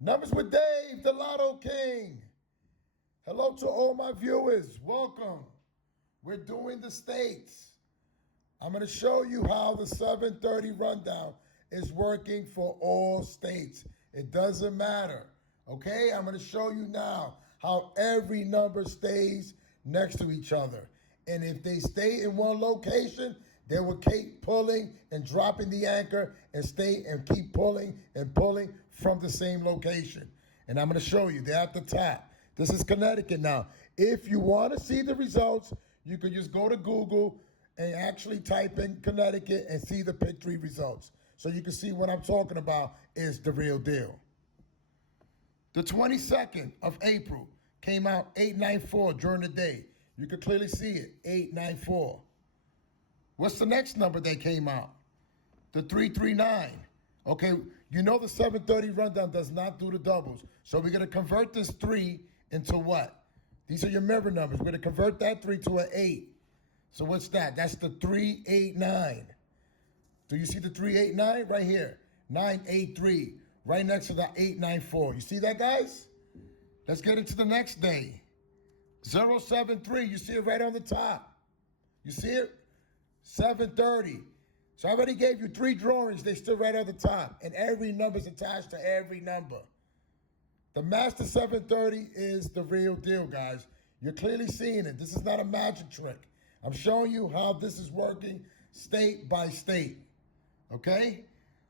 Numbers with Dave, the Lotto King. Hello to all my viewers. Welcome. We're doing the states. I'm going to show you how the 730 rundown is working for all states. It doesn't matter. Okay? I'm going to show you now how every number stays next to each other. And if they stay in one location, they will keep pulling and dropping the anchor and stay and keep pulling and pulling from the same location. And I'm going to show you. They're at the top. This is Connecticut now. If you want to see the results, you can just go to Google and actually type in Connecticut and see the pick 3 results. So you can see what I'm talking about is the real deal. The 22nd of April came out 894 during the day. You can clearly see it, 894. What's the next number that came out? The 339. Okay, you know the 730 rundown does not do the doubles. So we're going to convert this 3 into what? These are your mirror numbers. We're going to convert that 3 to an 8. So what's that? That's the 389. Do you see the 389 right here? 983, right next to the 894. You see that, guys? Let's get into the next day. 073, you see it right on the top. You see it? 730. So I already gave you 3 drawings. They still right on the top. And every number is attached to every number. The Master 730 is the real deal, guys. You're clearly seeing it. This is not a magic trick. I'm showing you how this is working state by state. Okay?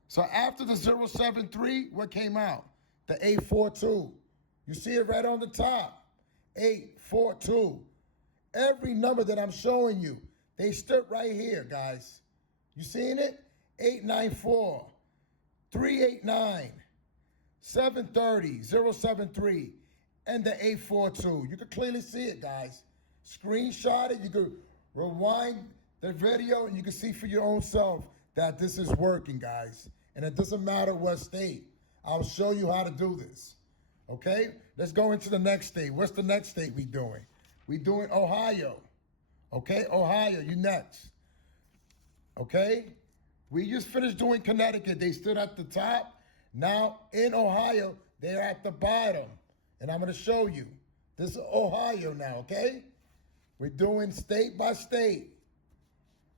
So after the 073, what came out? The 842. You see it right on the top. 842. Every number that I'm showing you, they stood right here, guys. You seeing it? 894, 389, 730, 073, and the 842. You can clearly see it, guys. Screenshot it. You can rewind the video, and you can see for your own self that this is working, guys. And it doesn't matter what state. I'll show you how to do this. Okay? Let's go into the next state. What's the next state we doing? We doing Ohio. Okay, Ohio, you next. Okay? We just finished doing Connecticut. They stood at the top. Now, in Ohio, they're at the bottom. And I'm going to show you. This is Ohio now, okay? We're doing state by state.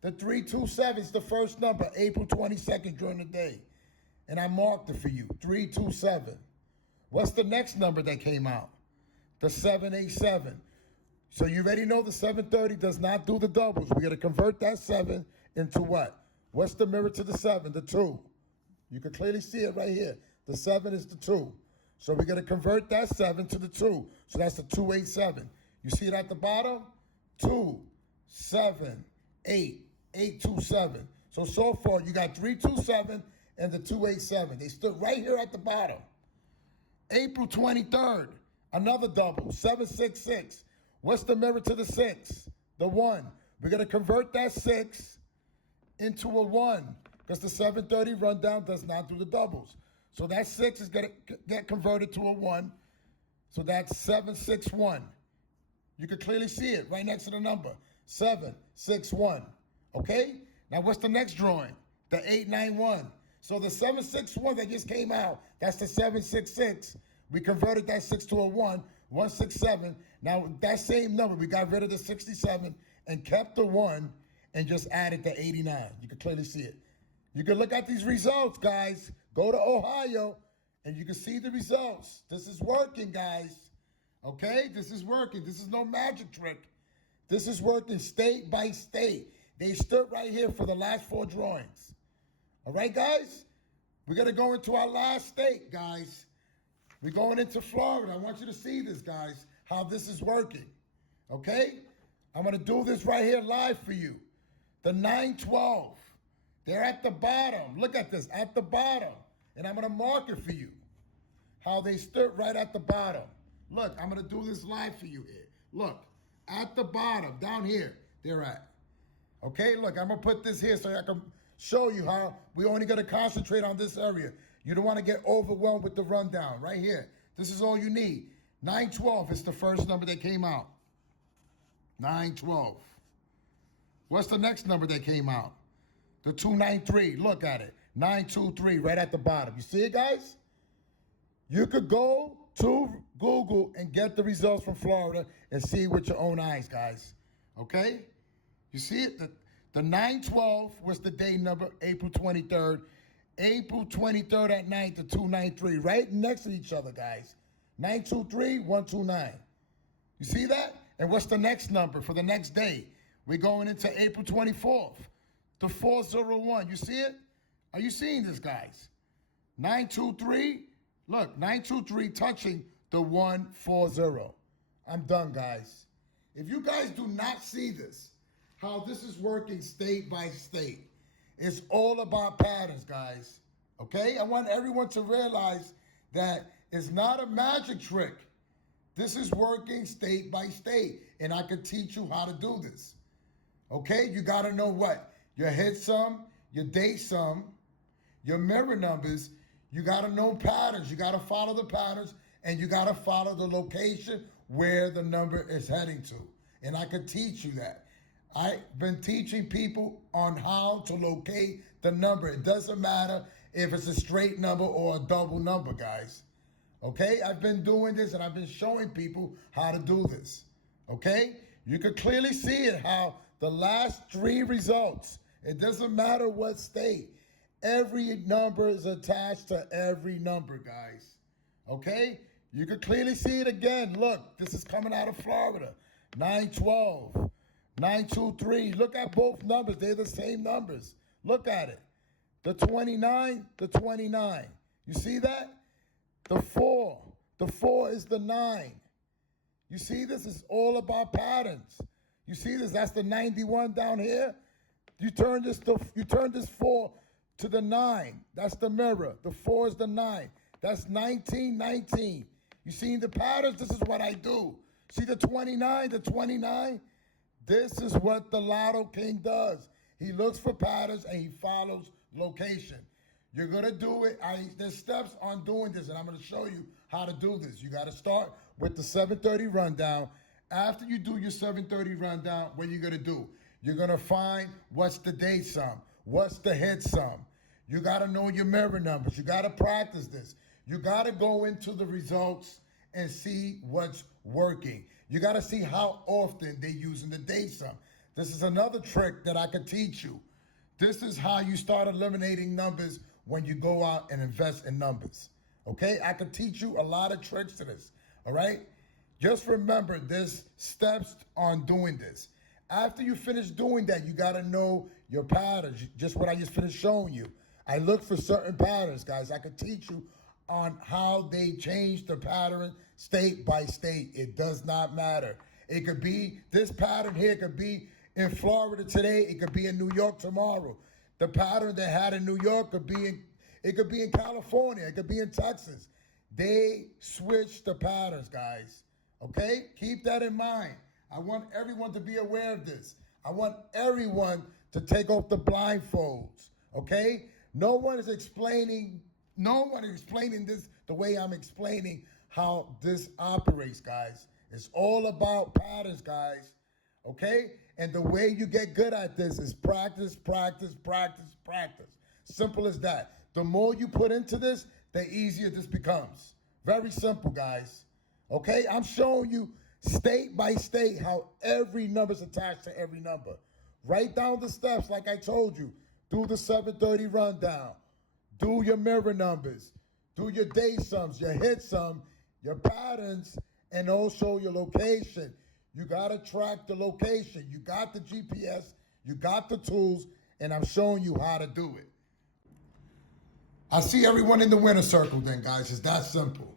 The 327 is the first number, April 22nd during the day. And I marked it for you, 327. What's the next number that came out? The 787. So you already know the 730 does not do the doubles. We're going to convert that 7 into what? What's the mirror to the 7? The 2. You can clearly see it right here. The 7 is the 2. So we're going to convert that 7 to the 2. So that's the 287. You see it at the bottom? 2, 7, 8, 827. So far you got 327 and the 287. They stood right here at the bottom. April 23rd, another double, 766. What's the mirror to the 6? The 1. We're going to convert that 6 into a 1 because the 730 rundown does not do the doubles. So that 6 is going to get converted to a 1. So that's 761. You can clearly see it right next to the number, 761. Okay? Now what's the next drawing? The 891. So the 761 that just came out, that's the 766. We converted that 6 to a 1, 167. Now, that same number, we got rid of the 67 and kept the 1 and just added the 89. You can clearly see it. You can look at these results, guys. Go to Ohio, and you can see the results. This is working, guys. Okay? This is working. This is no magic trick. This is working state by state. They stood right here for the last 4 drawings. All right, guys? We're going to go into our last state, guys. We're going into Florida. I want you to see this, guys, how this is working. Okay? I'm going to do this right here live for you. The 912. They're at the bottom. Look at this, at the bottom. And I'm going to mark it for you. How they stood right at the bottom. Look, I'm going to do this live for you here. Look, at the bottom, down here, they're at. Okay, look, I'm going to put this here so I can show you how we only got to concentrate on this area. You don't want to get overwhelmed with the rundown right here. This is all you need. 912 is the first number that came out. 912. What's the next number that came out? the 293. Look at it. 923 right at the bottom. You see it, guys? You could go to Google and get the results from Florida and see with your own eyes, guys. Okay? You see it? The 912 was the day number, April 23rd. April 23rd at night, the 293, right next to each other, guys. 923, 129. You see that? And what's the next number for the next day? We're going into April 24th, the 401. You see it? Are you seeing this, guys? 923, look, 923 touching the 140. I'm done, guys. If you guys do not see this, how this is working state by state, it's all about patterns, guys. Okay? I want everyone to realize that it's not a magic trick. This is working state by state, and I can teach you how to do this. Okay? You got to know what? Your hit sum, your date sum, your mirror numbers. You got to know patterns. You got to follow the patterns, and you got to follow the location where the number is heading to. And I can teach you that. I've been teaching people on how to locate the number. It doesn't matter if it's a straight number or a double number, guys. Okay? I've been doing this, and I've been showing people how to do this. Okay? You can clearly see it, how the last 3 results, it doesn't matter what state, every number is attached to every number, guys. Okay? You can clearly see it again. Look, this is coming out of Florida. 912. 923. Look at both numbers. They're the same numbers. Look at it. The 29, the 29. You see that? The 4. The 4 is the 9. You see this? It's all about patterns. You see this? That's the 91 down here. You turn this 4 to the 9. That's the mirror. The 4 is the 9. That's 19, 19. You see the patterns? This is what I do. See the 29, the 29? This is what the Lotto King does. He looks for patterns and he follows location. You're going to do it. There's steps on doing this, and I'm going to show you how to do this. You got to start with the 730 rundown. After you do your 730 rundown, what are you going to do? You're going to find what's the date sum, what's the hit sum. You got to know your mirror numbers. You got to practice this. You got to go into the results and see what's working. You got to see how often they're using the date sum. This is another trick that I could teach you. This is how you start eliminating numbers when you go out and invest in numbers. Okay? I could teach you a lot of tricks to this. All right? Just remember, there's steps on doing this. After you finish doing that, you got to know your patterns. Just what I just finished showing you. I look for certain patterns, guys. I could teach you on how they change the pattern state by state. It does not matter. It could be this pattern here, could be in Florida today, it could be in New York tomorrow. The pattern they had in New York could be in California, it could be in Texas. They switch the patterns, guys. Okay? Keep that in mind. I want everyone to be aware of this. I want everyone to take off the blindfolds. Okay? No one is explaining this the way I'm explaining how this operates, guys. It's all about patterns, guys. Okay? And the way you get good at this is practice, practice, practice, practice. Simple as that. The more you put into this, the easier this becomes. Very simple, guys. Okay? I'm showing you state by state how every number is attached to every number. Write down the steps like I told you. Do the 730 rundown. Do your mirror numbers. Do your day sums, your hit sum, your patterns, and also your location. You got to track the location. You got the GPS. You got the tools, and I'm showing you how to do it. I see everyone in the winner circle then, guys. It's that simple.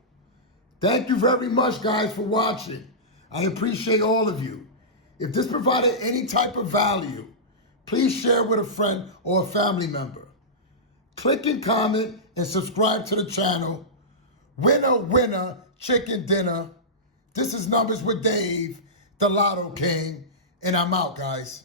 Thank you very much, guys, for watching. I appreciate all of you. If this provided any type of value, please share with a friend or a family member. Click and comment and subscribe to the channel. Winner, winner, chicken dinner. This is Numbers with Dave, the Lotto King, and I'm out, guys.